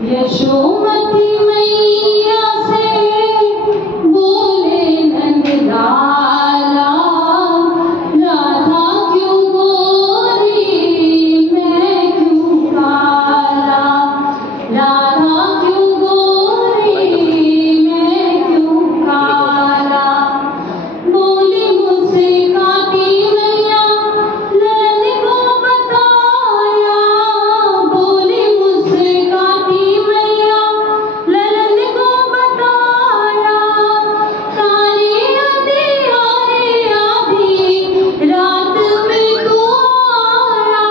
यशोमती मैया से बोले नंदलाला, राधा क्यों गोरी मैं क्यों काला, राधा क्यों गोरी मैं क्यों काला। बोली मुझसे काती मैया ललन को बताया, बोली मुझसे काती मैया ललन को बताया। सारी अंधियारे आधी रात में तू आया,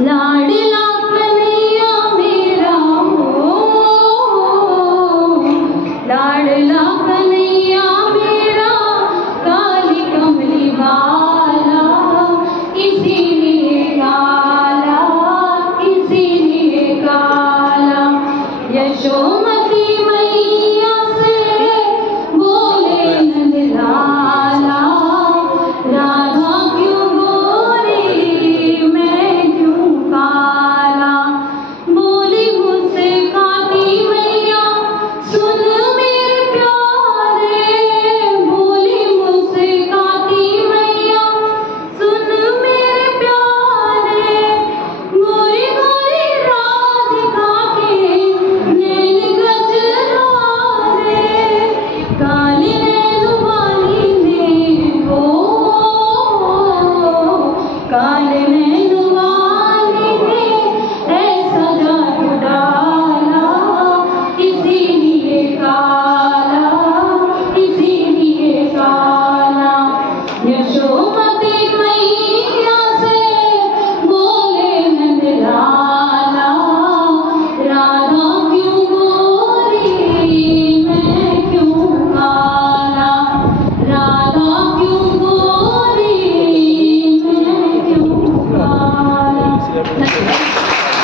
लाडला कन्हैया मेरा हो, लाडला कन्हैया मेरा काली कमली वाला, इसीलिए काला, इसीलिए काला। यशोमती